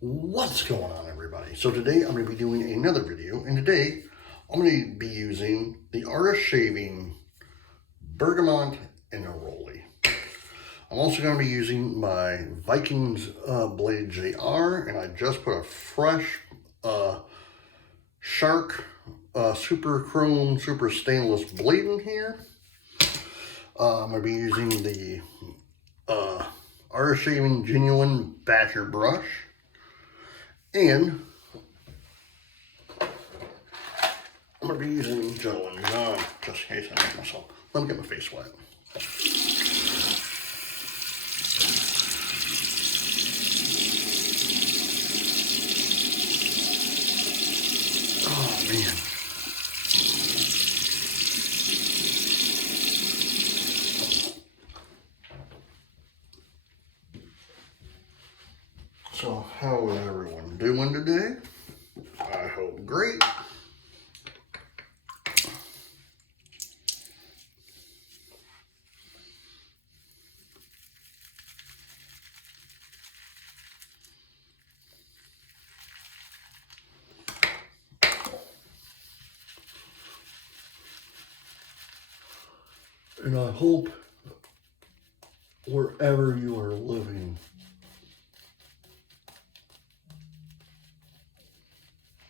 What's going on, everybody? So today I'm going to be doing another video, and today I'm going to be using the art of shaving Bergamot and Neroli. I'm also going to be using my Vikings blade JR, and I just put a fresh Shark super chrome, super stainless blade in here. I'm going to be using the art of shaving genuine Badger brush. And I'm going to be using Gentleman John, just in case I make myself. Let me get my face wet. Oh, man. So, how is everyone doing today? I hope great. And I hope wherever you are living,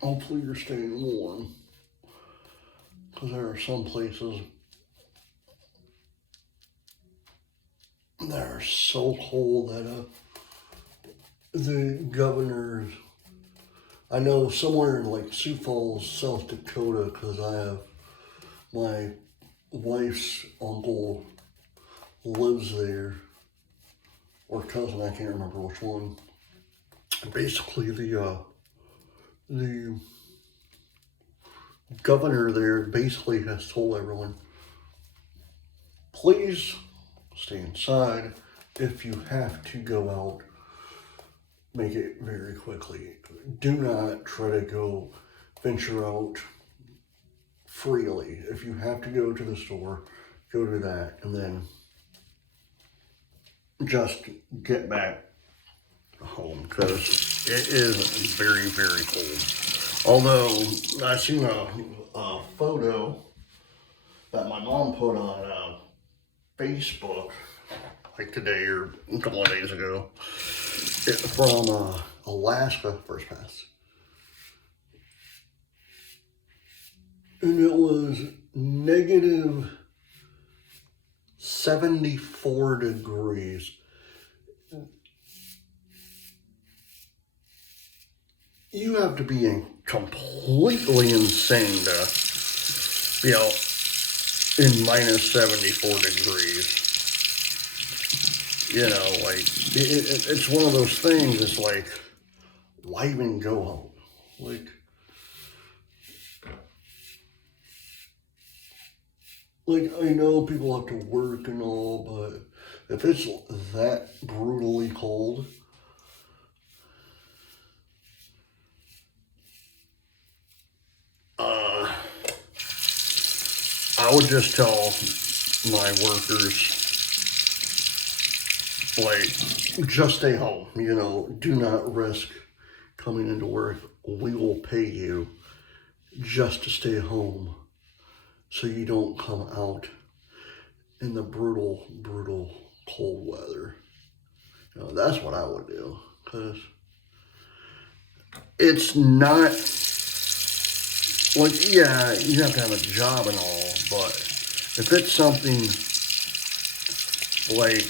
hopefully you're staying warm, because there are some places that are so cold that the governors, I know somewhere in like Sioux Falls, South Dakota, because I have my wife's uncle lives there, or cousin, I can't remember which one. Basically, the governor there basically has told everyone, please stay inside. If you have to go out, make it very quickly. Do not try to go venture out freely. If you have to go to the store, go to that, and then just get back home, because it is very, very cold. Although I seen a photo that my mom put on Facebook like today or a couple of days ago from Alaska, first pass. And it was negative 74 degrees. You have to be completely insane to be out in minus 74 degrees. You know, like, it's one of those things, it's like, why even go out? Like, I know people have to work and all, but if it's that brutally cold, I would just tell my workers, like, just stay home, you know, do not risk coming into work. We will pay you just to stay home so you don't come out in the brutal, brutal cold weather. You know, that's what I would do, because it's not, like, yeah, you have to have a job and all, but if it's something like,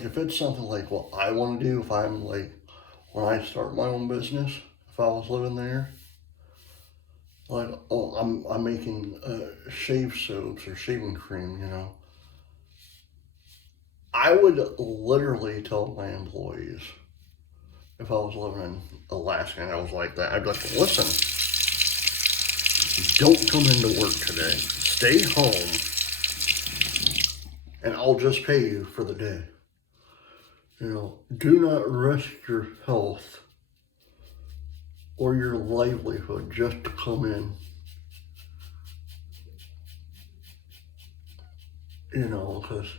if it's something like what I want to do, if I'm like, when I start my own business, if I was living there, like, oh, I'm making shave soaps or shaving cream, you know, I would literally tell my employees, if I was living in Alaska and I was like that, I'd be like, listen, don't come into work today. Stay home, and I'll just pay you for the day. You know, do not risk your health or your livelihood just to come in. You know, because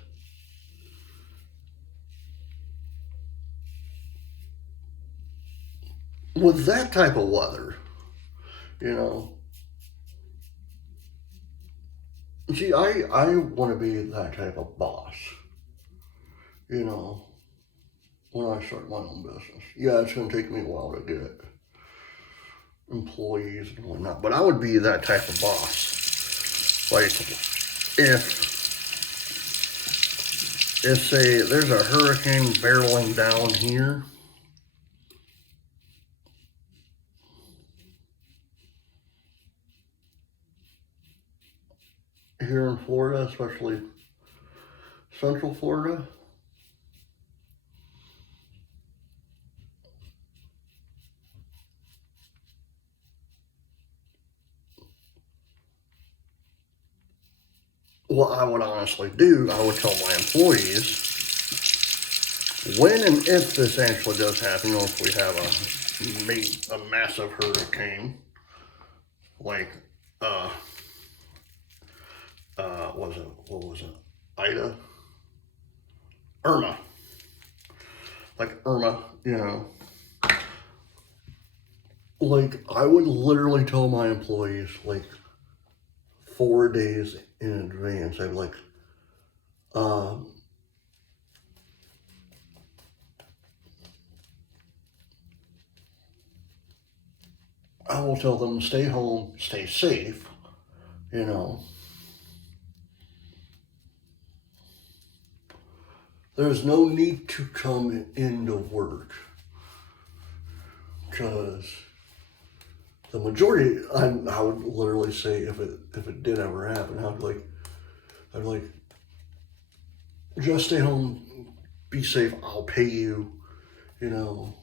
with that type of weather, you know, see, I want to be that type of boss, you know, when I start my own business. Yeah, it's going to take me a while to get employees and whatnot, but I would be that type of boss. Like, if say there's a hurricane barreling down here, here in Florida, especially Central Florida, what I would honestly do, I would tell my employees, when and if this actually does happen, or if we have a massive hurricane, like, what was it, Ida? Irma. Like Irma, you know. Like, I would literally tell my employees, like, 4 days in advance. I'd be like, I will tell them, stay home, stay safe, you know. There's no need to come into work, because the majority, I would literally say, if it did ever happen, I'd be like, just stay home, be safe, I'll pay you, you know.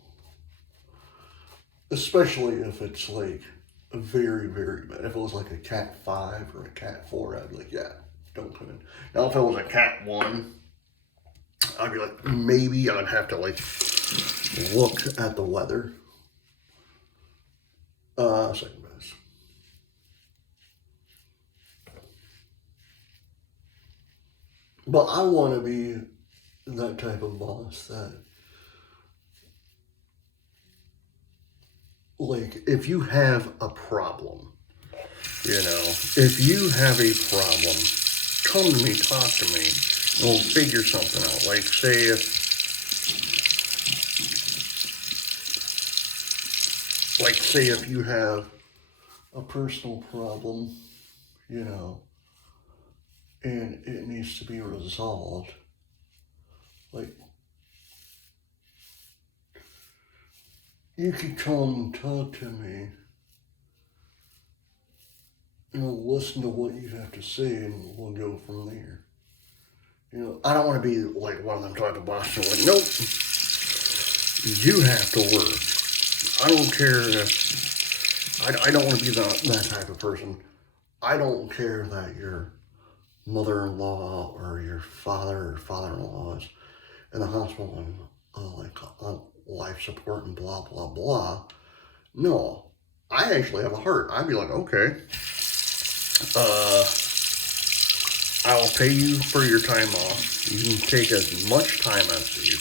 Especially if it's like a very, very bad. If it was like a Cat 5 or a Cat 4, I'd be like, yeah, don't come in. Now, if it was a Cat 1, I'd be like, maybe I'd have to like look at the weather. Second best. But I want to be that type of boss that, like, if you have a problem, you know, if you have a problem, come to me, talk to me, and we'll figure something out. Like, say if you have a personal problem, you know, and it needs to be resolved, like, you can come talk to me, and I'll listen to what you have to say, and we'll go from there. You know, I don't want to be like one of them type of bosses, like, nope, you have to work. I don't care if, I don't want to be that type of person. I don't care that your mother-in-law or your father or father-in-law is in the hospital and on life support and blah, blah, blah. No, I actually have a heart. I'd be like, okay, I'll pay you for your time off. You can take as much time as you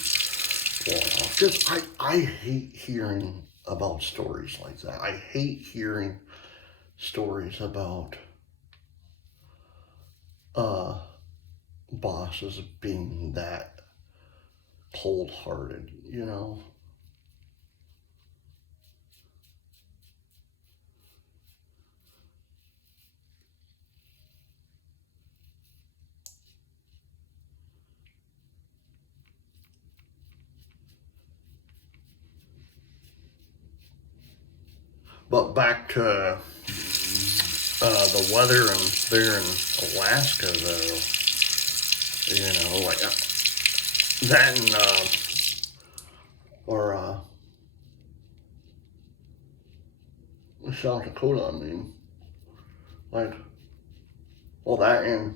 want off. Just, I hate hearing about stories like that. I hate hearing stories about bosses being that cold-hearted, you know. But back to the weather there in Alaska, though, you know, like that and or South Dakota. I mean, like, well, that in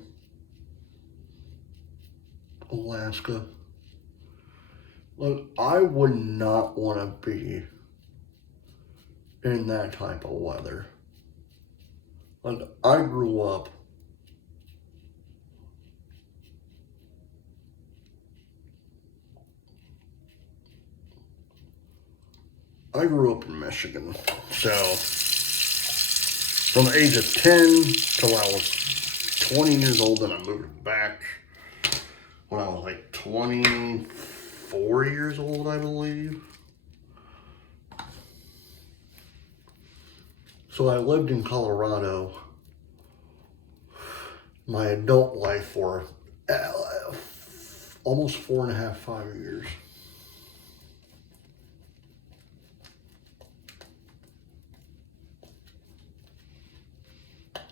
Alaska. Look, I would not want to be in that type of weather. Like, I grew up I grew up in Michigan, so from the age of 10 till I was 20 years old, and I moved back when I was like 24 years old, I believe. So I lived in Colorado my adult life for almost 4.5, 5 years.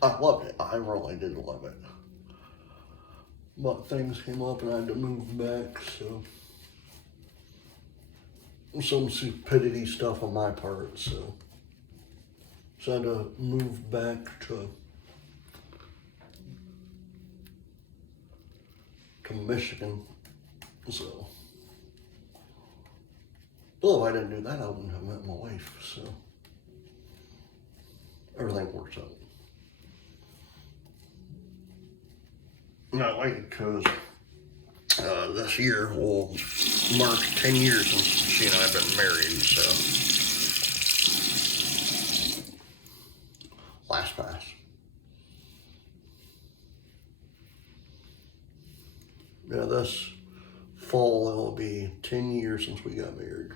I loved it. I really did love it. But things came up and I had to move back, so some stupidity stuff on my part, so I had to move back to Michigan. So, well, if I didn't do that, I wouldn't have met my wife, so everything works out. And I like it because this year will mark 10 years since she and I have been married, so last pass. Yeah, this fall it'll be 10 years since we got married.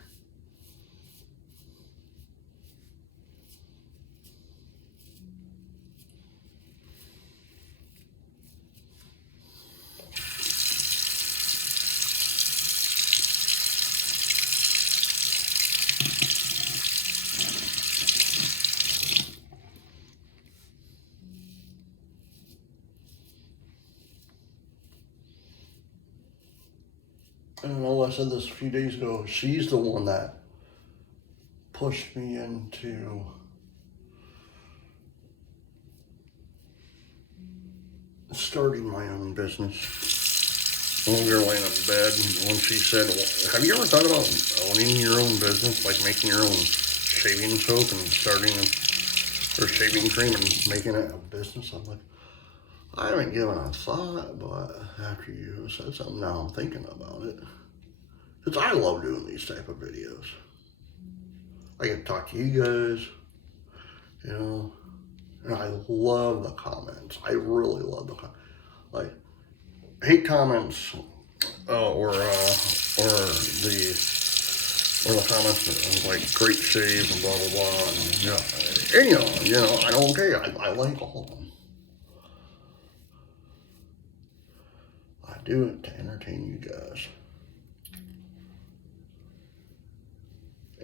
I don't know, I said this a few days ago, she's the one that pushed me into starting my own business. When we were laying in bed, when she said, well, have you ever thought about owning your own business, like making your own shaving soap and starting or shaving cream and making it a business? I'm like, I haven't given a thought, but after you said something, now I'm thinking about it. Because I love doing these type of videos. I get to talk to you guys, you know, and I love the comments. I really love the comments. Like, hate comments or the comments like great shave and blah blah blah, and I don't care. I like all of them. I do it to entertain you guys.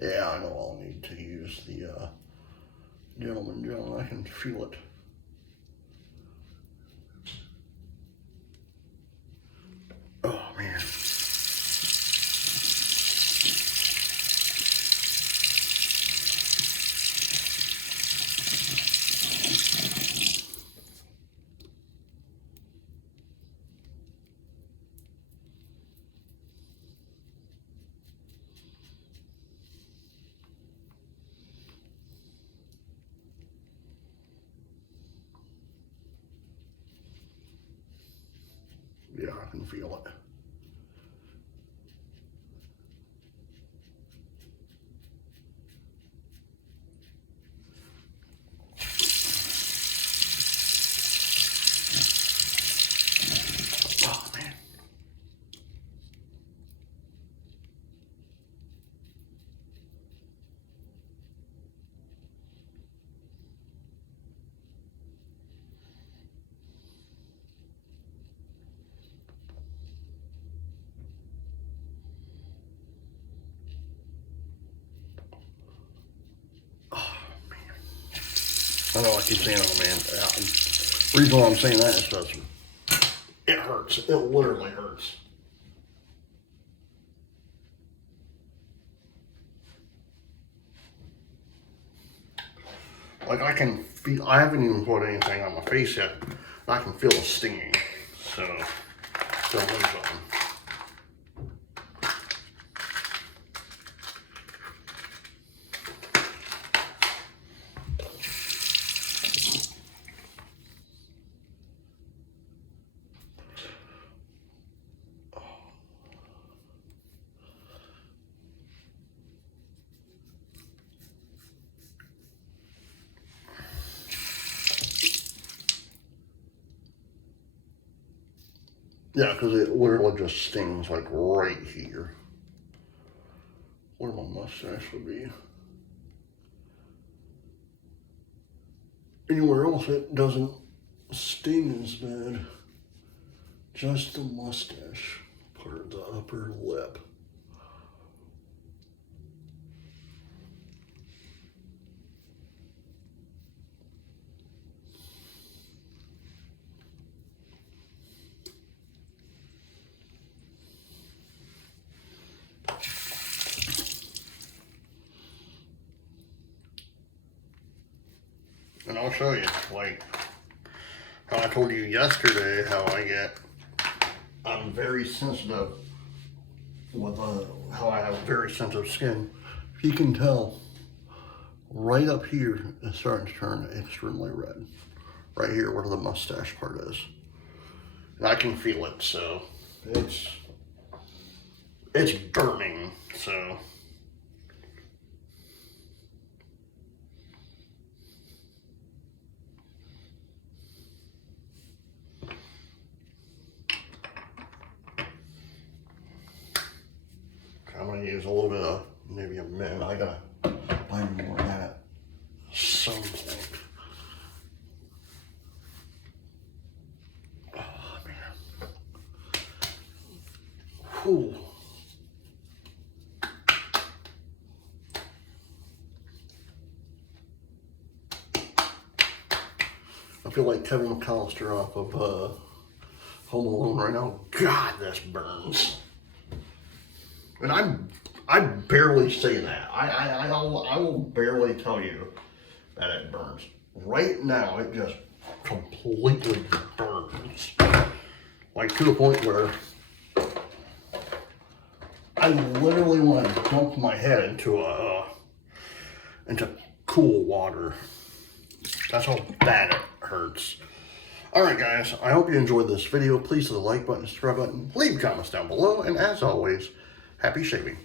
Yeah, I know I'll need to use the gentleman gel. I can feel it. Oh man. Yeah, I can feel it. Oh man. I know I keep saying, oh man, the reason why I'm saying that is because it hurts. It literally hurts. Like I can feel, I haven't even put anything on my face yet, and I can feel the stinging. So, don't lose on. Yeah, because it literally just stings like right here. Where my mustache would be. Anywhere else it doesn't sting as bad. Just the mustache part of the upper lip. And I'll show you, like how I told you yesterday, how I'm very sensitive with how I have very sensitive skin. You can tell right up here it's starting to turn extremely red. Right here where the mustache part is. And I can feel it, so it's burning, so. I'm gonna use a little bit of maybe a mint. I gotta find more at some point. Oh man. Whew. I feel like Kevin McAllister off of Home Alone right now. God, this burns. And I barely say that. I will barely tell you that it burns. Right now, it just completely burns. Like to the point where I literally want to dump my head into cool water. That's how bad it hurts. Alright guys, I hope you enjoyed this video. Please hit the like button, subscribe button, leave comments down below, and as always, happy shaving.